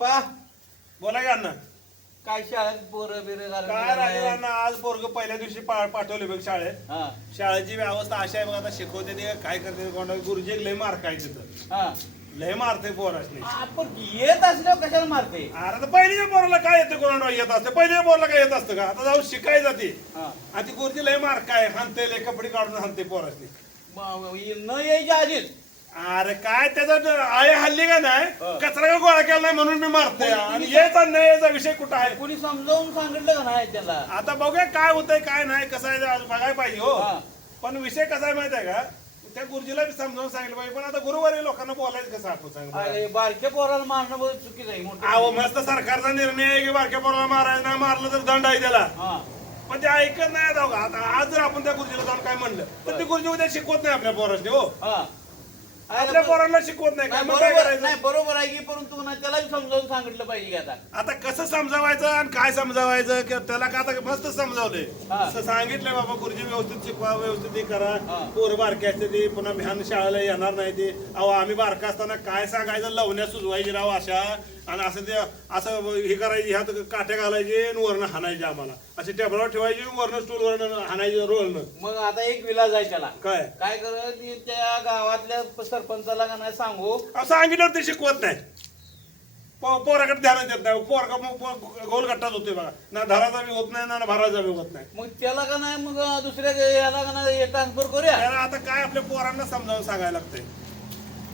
आप्पा बोला की अण्णा. काय शाळेत पोरं बिरं काय राजू आज पोरग पहिल्या दिवशी पाठवले बघ शाळेत. हा शाळेची व्यवस्था अशी आहे बघ, आता शिकवते ते काय करते कोणा गुरुजी लय मार काय तिथं हा लय मारते पोरासनी. आपण येत असल्यावर कशाला मारते? अरे तर पहिल्या पोराला काय येते कोणा येत असतं, पहिल्या पोराला काय येत असतं का? आता जाऊन शिकाय जाते हा आणि ती गुरुजी लय मार काय हानते लय कपडे काढून हानते पोरासनी. न यायच्या आधीच अरे काय त्याचा आळे हल्ली का नाही, हा. कचरा का गोळा केला नाही म्हणून मी मारते. आणि यायचा नाही यायचा विषय कुठं आहे? कोणी समजावून सांगितलं का नाही त्याला? आता बघूया काय होतंय काय नाही कसं आहे आज बघायला पाहिजे हो. हा. पण विषय कसा आहे माहिती आहे का, त्या गुरुजीला बी समजावून सांगितलं पाहिजे. पण आता गुरुवारी लोकांना बोलायचं कसं आपण सांग. अरे बारक्या पोराला मारणं बहुत चुकीचं आहे मोठं. अहो मस्त सरकारचा निर्णय आहे की बारक्या पोराला मारायचं नाही, मारलं तर दंड आहे त्याला. हा पण ते ऐकत नाही आता. आता आज जर आपण त्या गुरुजीला जाऊन काय म्हणलं तर ते गुरुजी उद्या शिकवत नाही आपल्या पोरासनी हो. हा आपल्या पोरांना शिकवत नाही काय, नाही, मग काय बरोबर करायचं? नाही बरोबर आहे की, परंतु ना त्याला बी समजावून सांगितलं पाहिजे की आता. आता कसं समजावायचं आणि काय समजावायचं की त्याला का आता मस्त समजावलंय. हा. असं सांगितलंय बाबा गुरुजी व्यवस्थित शिकवा, व्यवस्थित हे करा. हा. पोरं बारके असते ते पुन्हा भ्यान शाळेला येणार नाही ते. अहो आम्ही बारका असताना काय सांगायचं, लवण्या सुजवायची राव अशा आणि असं ते असं हे करायचे, ह्यात काठ्या घालायचे आणि वरनं हाणायचे आम्हाला. असे टेबलावर ठेवायचे वरनं स्टूल वरनं हाणायचे रोलनं. मग आता एक विलाज आहे त्याला. काय काय करत त्या गावातल्या सरपंचाला का नाही सांगू, अहो सांगितल्यावर ते शिकवत नाही. पोराकडे ध्यान देत नाही. पोरका मग गोलगट्टाच होतोय बघा, ना धराचा बी होत नाही ना भराचा बी होत नाही. मग त्याला का नाही मग दुसऱ्या याला का नाही ट्रान्सफर करूया. त्याला आता काय आपल्या पोरांना समजावून सांगायला लागतंय.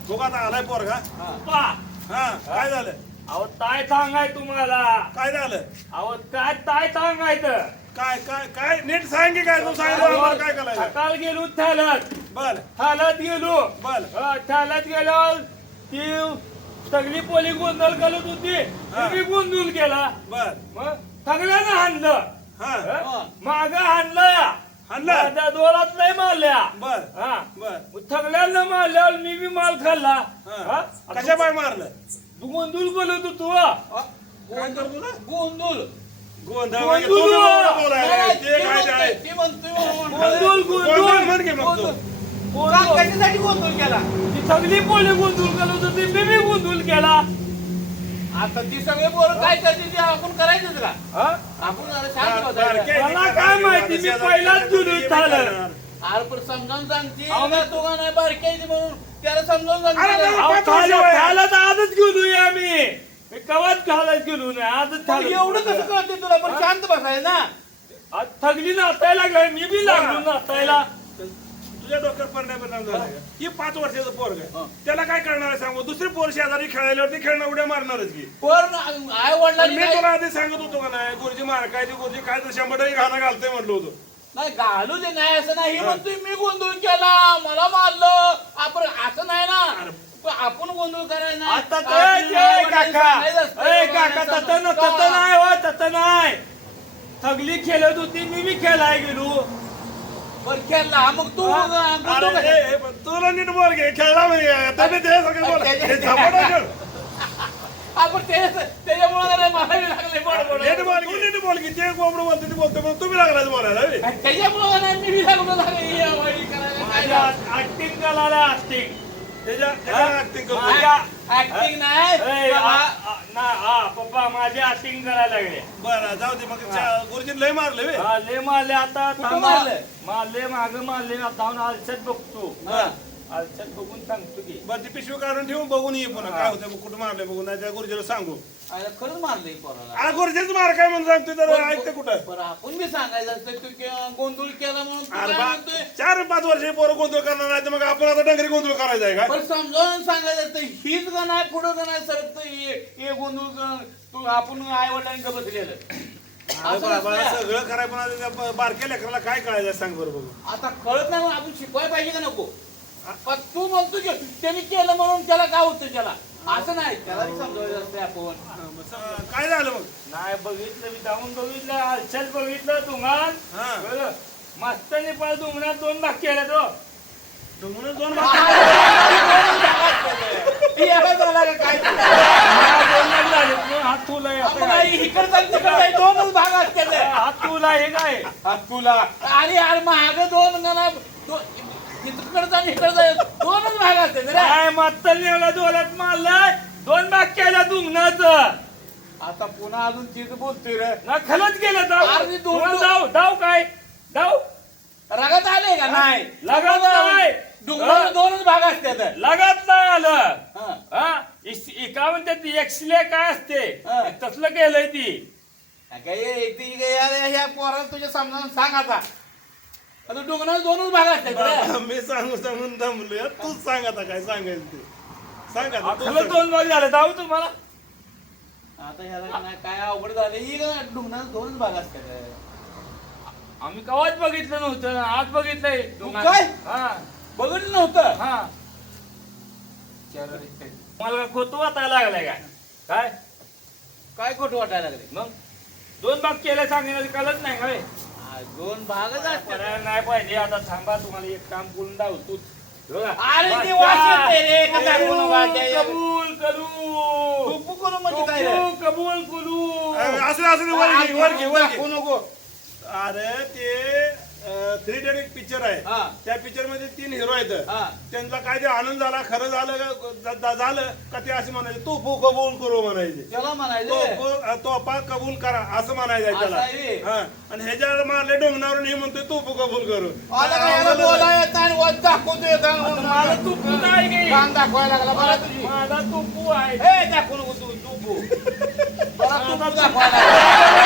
बघ आता आलाय पोरगा. हा. हा काय झालं, अहो काय सांगाय तुम्हाला? काय झालं, अहो काय सांगायचं? काय काय काय नीट सांग की काय तू सांगितलं काय करायचं. सकाळ गेलो थाल्यात बर गेलो बर थाल्यात गेल्यावर ती सगळी पोली गोंधळ करत होती, हा. मी गोंधळ केला. बर मग सगळ्यांना हाणलं, हा माग हाणलं, हाणलं? माझ्या दोरात नाही मारल्या. बर हा बर मग सगळ्यांना मारल्यावर मी बी माल खाल्ला. हा. कशा पाय मारलं, तू गोंधळ बोलत होतो. काय करतो ना गोंधळ गोंधळ गोंधळ. म्हणजे तोंडाला बोलणं बोलायला. नाही, ते काय ते आहे. ते म्हणतोय गोंधळ गोंधळ म्हण की मग तू. का कशासाठी गोंधळ केला? ती सगळी पोली गोंधळ करत होती, मी बी गोंधळ केला. आता ती सगळे पोरं काय करते ते आपण करायचंच का? हा? आपण जरा शांत बर, बसायचं. बर, मला काय माहिती, मी पहिलाच जुलूस झालं. अरे पण समजावून सांगते अहो, का तो का नाही बारकायची म्हणून त्याला समजावून अरे, सांगते. अरे, अहो, पाच वर्ष वय. खायला तर आजच गेलोय आम्ही. मी कवाच घालायच गेलो नाही, आजच पण थाली. एवढं कसं कळते तुला? पण शांत बसायचं ना. आज थगली नाचायला लागलाय, मी बी लागलो नाचायला. तुझ्या डोक्यात परिणाम झाला का? ही 5 वर्षाचं पोरग हा. आहे, त्याला काय करणार आहे सांगू? दुसरी पोर शेजारी खेळायल्यावरती खेळणं उड्या मारणारच की. पण आई पण वडिलांनी मी काय तुला आधी सांगत होतो का नाही, गुरुजी मारकायची गुरुजी काय तर 100 घाणं घालतोय म्हणलो होतो. नाही घालू दे, नाही असं नाही म्हणतोय. मी गोंधळ केला, मला मारलं, आपण असं नाही ना. पण आपण गोंधळ करायला नाही. आता आपण ते आई-वडिलांनी काका, सांगायचं असतं ए बाबा, काका, नाही तसं समजतं. तसं नाही हो, तसं नाही. थगली खेळत होती, मी बी खेळाय गेलो. बरं खेळला मग तू अरे पण तुला नीट बोल घे, खेळला म्हणजे तुम्ही ते सगळं बोल. हे झपाटा खेळ. आपण त्याच्यामुळे मला लागले बरोबर. नीट बोल की, नीट बोल की. ते कोंबडं बोलते ते बोलते पण तुम्ही लागलाच बोलायला बे. त्याच्यामुळे नाही मी लागलो करायला. माझ्या ऍक्टिंग करायला ऍक्टिंग. त्याच्या acting करतो. ऍक्टिंग नाही पप्पा माझी ऍक्टिंग करायला लागले. बरं जाऊ दे मग. गुरुजी लय मारले बे. हा, लय मारले आता. कुठं थांबा. मारले? मारले माग मारले, आता जाऊन आलच्यात बघतो. हा. आलच्यात बघून सांगतो की. बरं ती पिशवी काढून ठेवून बघून ये पुन्हा काय होतं कुठं मारले बघून. नाही त्या गुरुजीला सांगू. अरे खरंच मारलंय पोराला. आ गुरुजीच मार काय म्हणून सांगतोय तर ऐकते कुठं. बरं आपण बी सांगायचं असतं तू गोंधळ केला म्हणून तू अरे काय बा म्हणतोय? 4-5 वर्ष पोरं गोंधळ करणार नाही तर मग आपण आता डंगरी गोंधळ करायचा आहे का? पण समजावून सांगायचं असतं हीच का नाही पुढं का नाही सरत हे गोंधळ तू आपण आई वडिलांनी बसलेलं. अरे असं बाबा नसतं. सगळं कराय पण आता त्या बारक्या लेकराला काय कळायचं सांग बरं बघू. आता कळत नाही म्हणून आपण शिकवायला पाहिजे का नको? पण तू म्हणतो की त्यांनी केलं म्हणून त्याला काय होतं त्याला? असं नाही, त्याला बी समजावायचं असतं आपण. काय झालं मग? नाही बघितलं, मी जाऊन बघितलं, आलच्यात बघितलं दुंगान. हा. बरं. मस्तानी पाळ दुंगणात 2 भाग केला तो. म्हणून 2 हे याला झाला का काय? हात तुला आपण आई इकडचा आणि तिकडचा दोनच भाग असतात. हात तुला हे काय? तुला आणि यार माग 2 गणा इकडचा आणि इकडचा 2च भाग असतात रे. काय मत्तल एवढा जोरात मारलाय, 2 भाग केला दुग्नाचं आता पुन्हा अजून तीच बोलतोय रे ना खलच केलं डाव अरे दोन- तुम्हाला डाव डाव काय डाव रगत आले का नाही लगात नाही. डोंगराला दोनच भाग असतात लगात नाही आलं हा. हा काय म्हणतात एक्सले काय असते हा. तसलं केलंय ती ह्या पोराला तुझ्या समजावून सांग आता डोंगराला दोनच भाग असतात रे. मी सांगून दमलोय तूच सांग आता काय सांगायचं ते सांग आता तूच खलं सांग. 2 भाग झाले डाव तुम्हाला आता ह्याला नाही काय अवघड झालं ही डोंगराला दोनच भाग असतात आम्ही कवाच बघितलं नव्हतं आज बघितलंय काय? हा बघितलं नव्हतं हा मला खोटं वाटायला लागलाय काय काय काय खोटं वाटायला लागले मग 2 भाग केले सांगण्याची कळत नाही काय दोन भागच असतात पर्याय नाही पाहिजे आता थांबा तुम्हाला एक काम करून दाव तू अरे ते वास येते रे, कसा कोण वास आहे? कबूल करू टोपू करू म्हणजे काय रे? कबूल करू असं वर घे दाखवू नको अरे ते 3D पिक्चर आहे हा. त्या पिक्चर मध्ये 3 हिरो आहेत हा. त्यांचा काय ते आनंद झाला खरं झालं झालं का ते असे म्हणायचे तो कबूल करू म्हणायचे चला म्हणायचे तोफा कबूल करा असं म्हणायचं त्याला असं आहे. हा आणि ह्याच्या मारले डोंगरावरून हे म्हणतोय तोफू कबूल करू आला का याला बोला येत नाही वर दाखवतो येत माझा तुपू नाही गे. कान दाखवायला लागला बरं तुझी माझा तुपू आहे हे दाखवू नको तू बरं तू दाखवायला लागला.